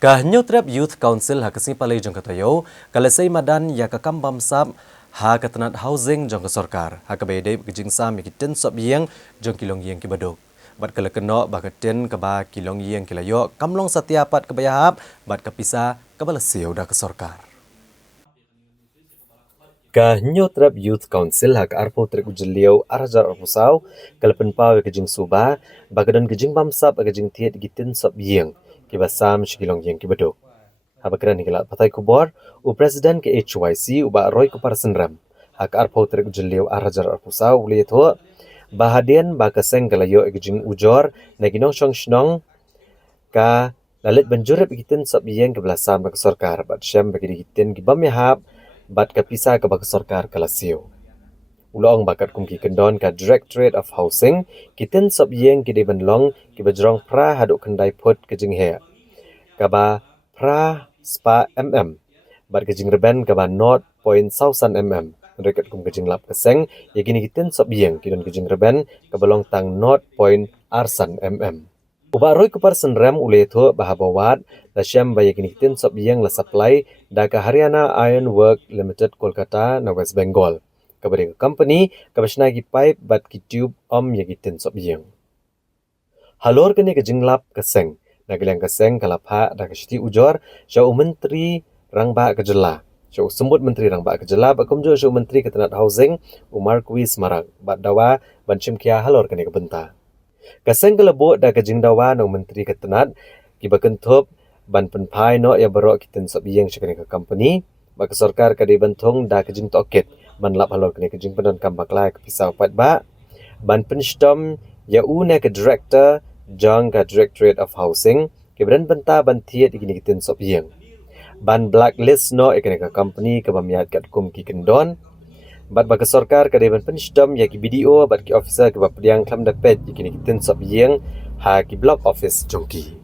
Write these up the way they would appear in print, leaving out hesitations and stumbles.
Kahnyotrap Youth Council hakasi palay jong katayo, kalasay madan ya kakambam sab ha katanat housing jong kasorkar, ha kabede gijing sam ikitin sob yeng jong kilong yeng kibadok. Bat kalakeno bakatin kaba kilong yeng kilayo, kamlong satiapat kabayahap, bat kapisa kabalasiyo da kasorkar. Kahnyotrap Youth Council hak arpo trek ujeliau arajar arpusaw, kalapan pawe gijing suba, bakadan gijing bamsab gijing tiet gitin sob yeng, kibasam shikilong yeng kibadok. Habakran hikilat patai kubor, u presiden ke HYC uba Roy Kupar Senram. Hak arpo trek jeliau arajar arpusaw uliet ho, bahadian bakaseng kalayo egijing ujor, naginong syong shnong, ka lalit banjurep ikitin sob yeng kebelasam bak sorkar, bat syam bagi dikitin gibam yahap, bat kapisa ke bak sorkar kalasiyo. Ulong bakat kumki kendon ka Directorate of Housing, kitin sob yeng kidi benlong, kibajrong pra haduk kendai put kejing he. Kaba pra spa bat kejing reben kaba not point sausan rekat kum kejing lap keseng ya gini kitin sob yeng kidon kejing reben kabalong tang not point arsan uba Roy Kupar Senram ule tho bahabawat la syam ba ya gini kitin sob yeng la supply da ka Haryana Iron Work Limited Kolkata na West Bengal kabari company kabashna gi pipe bat ki tube ya gitin sob yeng halor kene kejing lap keseng nagilang keseng kalapha da kashti ujor syau menteri rangba kejela syau sembut menteri rangba kejela bakumjo syau menteri ketenat housing Umar Kuis Marak bat dawa banchim kia halor kene kebenta keseng kelebo da kejing dawa no menteri ketenat kibakentup ban penpai no ya berok kiten sob yeng syakene ke company bak sorkar kade bentung da kejing toket ban lap halor kene kejing penon kambaklai kepisau pat ba ban penstom ya une ke director jang ka Directorate of Housing kibran benta ban thiet igini kitin sob yeng ban blacklist no ikene ka company ka bamiat kat kum ki kendon bat bak sorkar ka deban penstom ya ki BDO bat ki officer ka bapdiang klam dapet igini kitin sob yeng ha ki block office jongki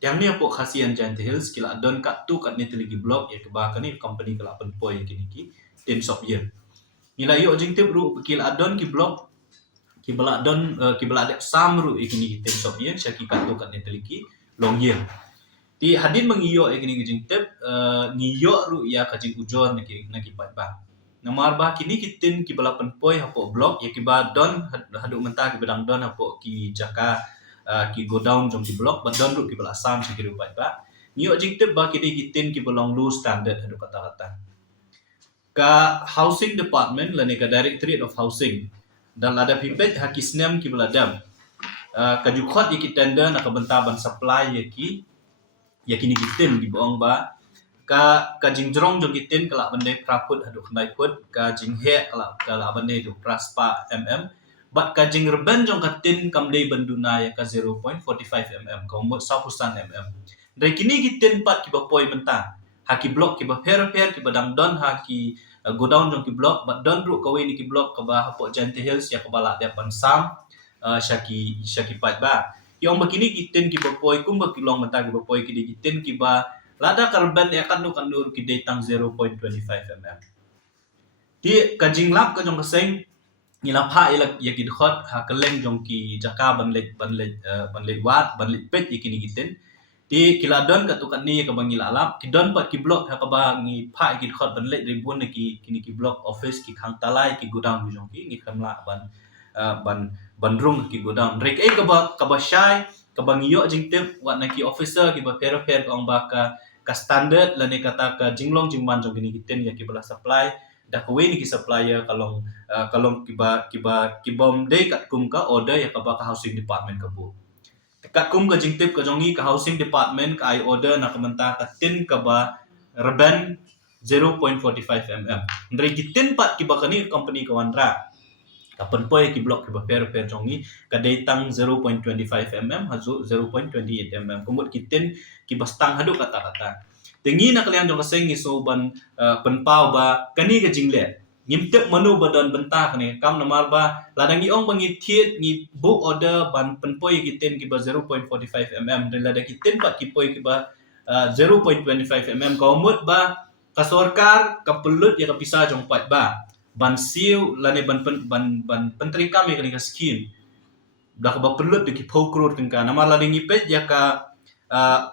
Yang ni apa khasian Giant Hills kila don kat tu kat ni teligi blok ya keba kani company kala penpoi kini ki tin sop yen. Nila yo jing tip ru kila don ki blok ki bala don ki bala dek sam ru ikini tin sop yen syaki kat tu kat ni teligi long yen. Ti hadin mengiyo ikini jing tip ngiyo ru ya ka jing ujon na ki pat ba. Nomor ba kini kitin ki bala penpoi hapo blok ya ki ba don hadu mentah ki bedang don hapo ki jaka ki go down jong ki blok but don ru ki bala sam si ki rupai ba nyo jing tip ba ki di kitin ki belong low standard hadu kata-kata ka housing department la ne ka Directorate of Housing dan ada pipet hakisnem ki bala dam ka jukhot ki tender na ka bentaban supply ya kini kitin di boong ba ka jingjrong jong kitin kala bende praput hadu khandai put ka jinghe kala bende du praspa bat kajing reben jong katin kamdei benduna ya ka 0.45 ka umur 100 dari kini kitin pat ki bapoi mentang haki blok ki baper ki badang don haki go down jong ki blok bat don ru kawe ni ki blok ka ba hapo Giant Hills ya ka bala dia pansam syaki pat ba yang begini kitin ki bapoi kum ba kilong mentang ki bapoi ki kitin ki ba lada karben ya kan ki datang 0.25 di kajing lap ka jong kaseng nila pha ila yaki khot ha keleng jong ki jaka banlet wat banlet pet ikini giten ti kiladon ka tukan ni ka bangila alap kidon pat ki blok ha ka ba ngi pha ki khot banlet ribun ki kini ki blok office ki khang talai ki gudang jong ki ngi kamla bandrung ki gudang rek ka ba syai ka bangiyo jing tip wat na ki officer ki ba per ong ba ka standard la ne kata ka jinglong jingman jong kini giten ya ki bala supply dah kowe ni ki supplier kalong kibom day kat kum ka order ya ka ba ka housing department ka bu kat kum ka jingtip ka jongi ka housing department ka ai order na kamenta ka tin ka ba reben 0.45 ndre gitin pat ki ba kani company ka wandra ka penpoi ki blok ki ba per jongi ka datang 0.25 hazu 0.28 kumut kitin ki bastang hadu kata-kata tengi na kalian jong kaseng so ban penpau ba kani ka jingle ngimtep manu badon bentah kani kam namar ba ladang ong bangi thiet ngi book order ban penpoi kiten ki ba 0.45 dan lada kiten pak kipoi ki ba 0.25 ka umut ba ka sorkar ka pelut ya ka pisa jong pat ba ban siu lane ban penteri kami kani ka skin dah ka ba pelut de ki pokro tengka namar ladang ipet ya ka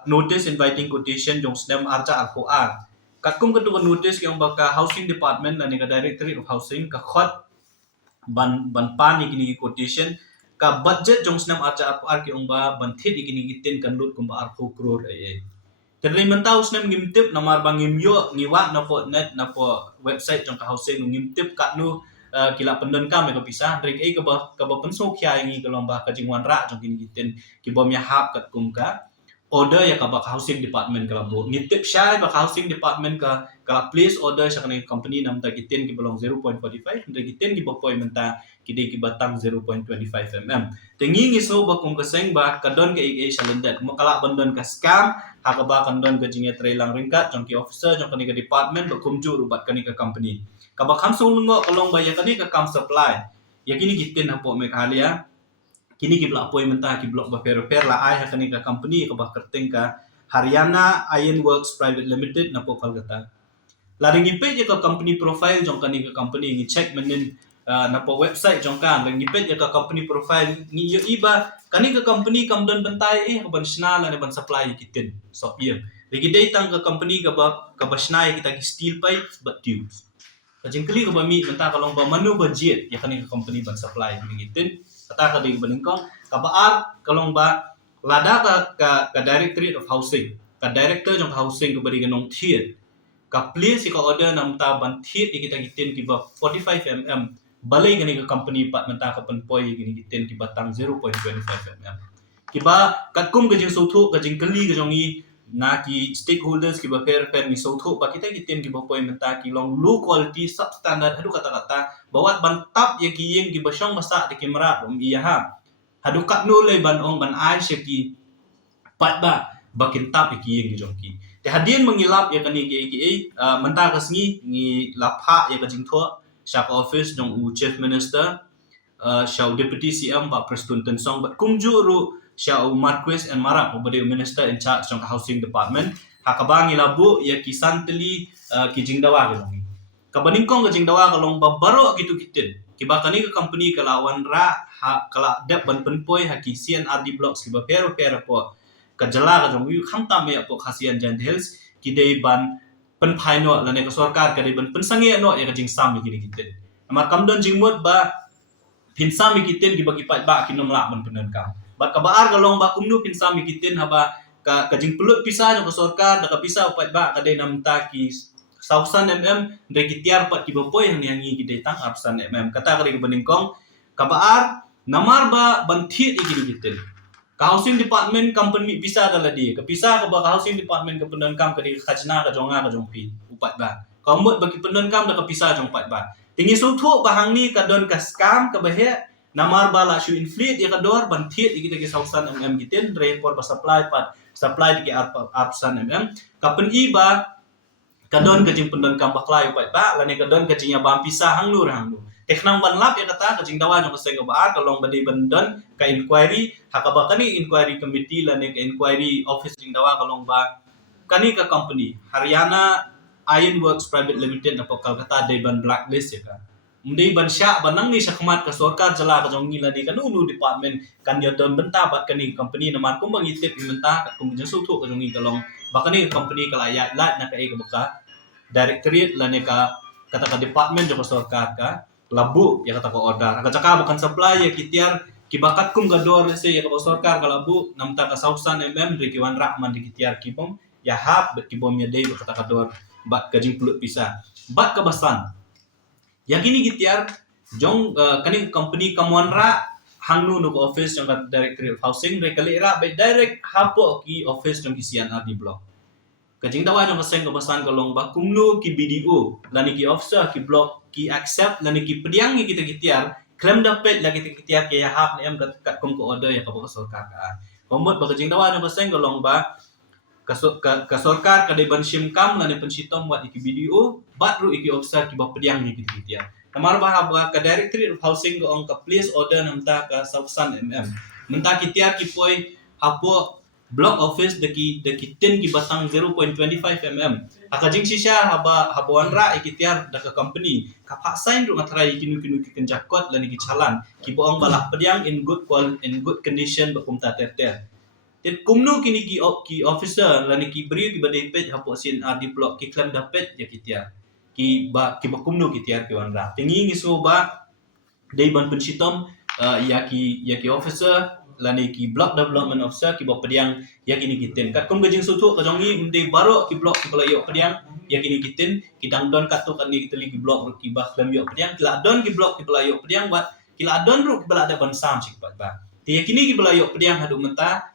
notice inviting quotation jong snem arca arpo a katkum ketu notice yang baka housing department la ni ka directorate of housing ka khot ban pan ni quotation ka budget jong snem arca arpo ar ki ong ba ban thit ni gitin kan lut kum ba arpo crore ai terlei mentau snem ngimtip namar bang ngimyo ngiwa na po net na po website jong ka housing ngimtip kat nu kila pendon kam ka pisah rek ai ka ba pensok kya ngi ka lomba ka jingwan ra jong kini gitin ki bom ya hap kat kum ka order ya ka ba housing department ka bo ngitip syai ba housing department ka place order sa kanai company nam ta gitin ki belong 0.45 nda gitin ki bopoy menta ki de ki batang 0.25 mm tengi ngi so ba kum ka seng ba kadon ka ig salendat mo kala bandon ka scam hakaba kandon ka jinge trailang ringkat jong ki officer jong kani ka department ba kum ju rubat kani ka company ka ba kham sung ngo kalong ba ya kani ka kam supply ya kini gitin hapo me halia kini ki blok poi menta ki blok ba per la ai ha kani ka company ka ba kerting ka Haryana Iron Works Private Limited na po Kolkata laring ipe je ka company profile jong kani ka company ngi check menin na po website jong kan laring ipe je ka company profile ngi yo iba kani ka company kamdon bentai ban snal na ban supply kitin so iya lagi datang ka company ka ba snai kita ki steel pipes but tubes kajing kali ka ba mi benta kalong ba manu budget ya kani ka company ban supply kitin kata ka ding beningkong ka ba ar kalong ba lada ka directorate of housing ka director jong housing ka bari ganong tier ka place ka order nam ta ban tier kita gitin ki ba 45 mm balai gani ka company pat menta ka penpoi gini gitin ki batang 0.25 mm ki ba katkum ka jing sotho ka jing kali ka jong i na ki stakeholders ki ba fair ni sotho ba kita gitin ki ba poi menta ki long low quality substandard hadu kata-kata bawat ban tap ya ki yeng ki ba syong masa de kamera rom iya ha hadu kat no le ban ong ban ai she ki pat ba bakin tap ki yeng ki jong ki te hadien mengilap ya kani ki menta ka sngi ngi lapha ya ka jing tho syak office jong u chief minister shaw deputy cm ba Preston Tensong but kumju ru shaw Marquis and Marak obade minister in charge jong housing department hakabang ilabu ya kisanteli ki jingdawa ka jong kabaningkong ka jingdawa ka long babaro gitu kitin kiba kani ka company kalawan ra kala dep ban penpoi haki CNRD blocks kiba pero po kajala ka jong yu khamta me po khasian jan hills kidei ban pen phaino la ne ka sarkar ka dei ban pen sange no ya ka jing sam ki kitin amar kamdon jingmut ba pinsa mi kitin ki bagi ba kinom la ban penan kam ba ka baar ka long ba kumnu pinsa mi kitin haba ka jing pelut pisah jong ka sarkar da ka pisah upat ba ka dei nam ta ki 1000 mm de kitiar pat ki bopoi yang yangi ki dei tang 800 mm kata ka dei beningkong ka baar namar ba banthi ki kitin ka housing department company pisah dala dia ka pisah ka ba housing department ka penan kam ka di khajna ka jonga ka jongpi upat ba ka mut bagi penan kam da ka pisah jong pat ba tingi suthu bahang ni ka don ka scam ka bahe namar ba la shu inflate ya ka dor ban thiet kita ki 1000 mm gitin report ba supply di ki 800 mm ka pen i ba ka don ka jing penan kam baklai upat ba la ne ka don ka jing ya bam pisah hang nu teknang ban lap ya kata ka jing dawa jong ka seng ka ba ka long badi bandon ka inquiry hakaba kani inquiry committee la ne ka inquiry office jing dawa ka long ba kani ka company Haryana Iron Works Private Limited na po Kolkata day ban blacklist ya ka mdi ban sya banang ni sakmat ka sarkar jala ka jong ngila di kanunu department kan dia don benta bat kani company na man kum bangitip imenta ka kum jesu thu ka jong ngi kalong bakani company kala ya lat na ka e ka baka directorate la ne ka kata ka department jong sarkar ka labu ya kata ko order ka jaka bukan supply ya kitiar kibakat kum gador se ya ka sarkar ka labu namta ka 1000 mm rikiwan rahman di kitiar kibom ya hab bet kibom ya dei kata ka dor bat kajing pulut pisah bat ka basan yang ini kitiar jong kani company kamuan ra hangnu no office jong ka directorate of housing rekali ra by direct hapo ki office jong kisian di block kajing dawa jong kaseng ka basan ka long ba kumnu ki BDO lani ki officer ki block ki accept lani ki pediang ni kita kitiar claim dapat lagi kita kitiar ke hab ni am kat kum ko order ya ka ba sarkar ka komot ba kajing dawa jong kaseng ka long ba ka sarkar ka de ban sim kam lani pensitom buat iki BDO bat ru iki officer ki ba pediang ni kita kitiar namar ba hab ka directorate of housing ko ong ka place order namta ka 1000 mm menta kitiar ki poi hapo block office deki tin ki batang 0.25 mm akajing sisha habuan ra ikitiar da ka company ka sign ru ngatrai kinu ki kenjakot lani ki chalan ki boong balak pediang in good condition bakum ta ter Tet kumno kini ki officer lani ki beri ki badai pet hapo sin di blok ki claim dapet ya kitia. Ki ba kumno kitia ki wan ra. Tingi ngi so ba dei ban pensitom ya ki officer lani ki block development officer ki ba pediang ya kini kiten kat kum gajing sutu ka jongi mde baro ki block ki bala yo pediang ya kini kiten ki dang don kat tu kan ni teli ki block ki ba claim yo pediang ki la don ki block ki bala yo pediang wat ki la don ru ki bala ada ban sam sik ba ti ya kini ki bala yo pediang hadu menta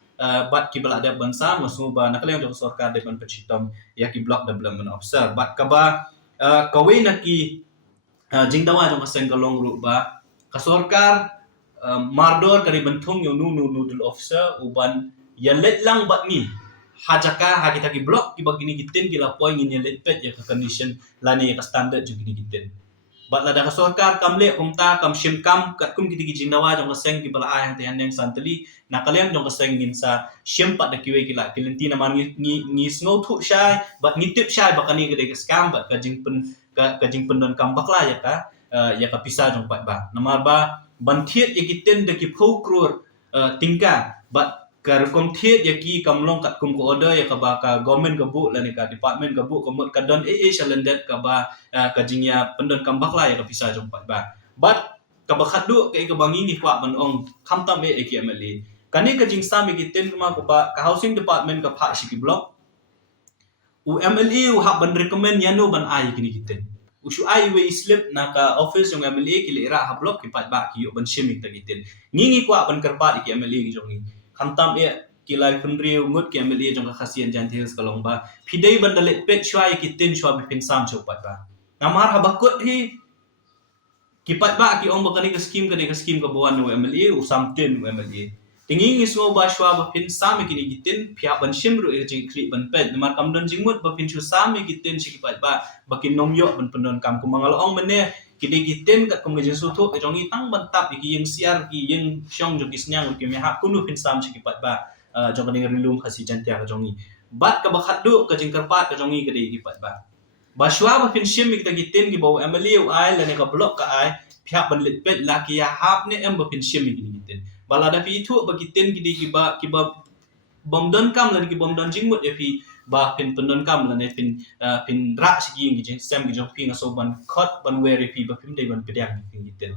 bat ki bala ada ban sam masu ba nakale jong sarkar de ban pensitom ya ki block development officer bat ka ba kawe na ki jingdawa jong aseng kalong ru ba kasorkar mardor kari bentung yo nu dul officer uban ya let lang bat ni hajaka ha kita ki blok ki bagini kiten ki la point ni let pet ya ka condition lani ka standard ju gini kiten bat la da kasorkar kamle umta kam shim kam kat kum kiti ki jingdawa jong aseng ki bala ayang te yang santali na kalem jong aseng ngin sa shim pat da kiwe ki la kilenti na man ni snow thu shai bat ni tip shai bakani gede ka scam bat ka jing pen don kam bakla ya ka pisah jong pat ba namar ba ban thiet ya kiten de ki phau kror tingka bat kar kom thiet ya ki kamlong kat kum ko order ya ka ba ka government ka bu la ni ka department ka bu ko mot ka don shalendet ka ba ka jingya pendon kam bakla ya ka pisah jong pat ba bat ka ba khadu ke ka bangi ni kwa ban ong kham tam ki MLA kani ka jing sam ki kiten kuma ko ba ka housing department ka pha shi ki block u MLA u ha ban recommend yano ban ai kini kiten ushu ai we slip na ka office yung MLA ki lera ha block ki pat ba ki yo ban shimik ta gitin ngingi kwa ban karpa ki MLA ki jongi khamtam ki lai funri ngut ki MLA jong ka khasian jan thils kalong ba phidei ban dalet pet shwai ki tin shwa bi pin sam chok pat ba namar ha bakut hi ki pat ba ki ong bakani ka scheme ka buan no MLA u samtin no MLA tingi ngi smo ba shwa ba pin sam ki ni gitin phya ban shimru jing kri ban pet namar kam don jingmut ba pin chu sam ki gitin shi ki pat ba bakin nomyo ban pendon kam ku mangal ong mene kidi gitin kat kum gajin sutu ke jongi tang ban tap ki yang siar ki yang syong jo kisnyang ki me ha kunu pin sam shi ki pat ba jong ka rilum khasi jantia ka jongi bat ka ba khaddu ka jing karpat ka jongi kidi ki pat ba ba shwa ba pin shim ki ta gitin ki bo MLA u ai la ne ka block ka ai phya ban lit pet la ki ya hap ne em ba pin shim ki gitin bala da fi thu ba gitin ki ba bom don kam la ki bom don jingmut e fi ba pin pendon kam la ne pin ra sigi ngi sem gi jong pin so ban khot ban weri fi ba pin dei ban pedang pin gitin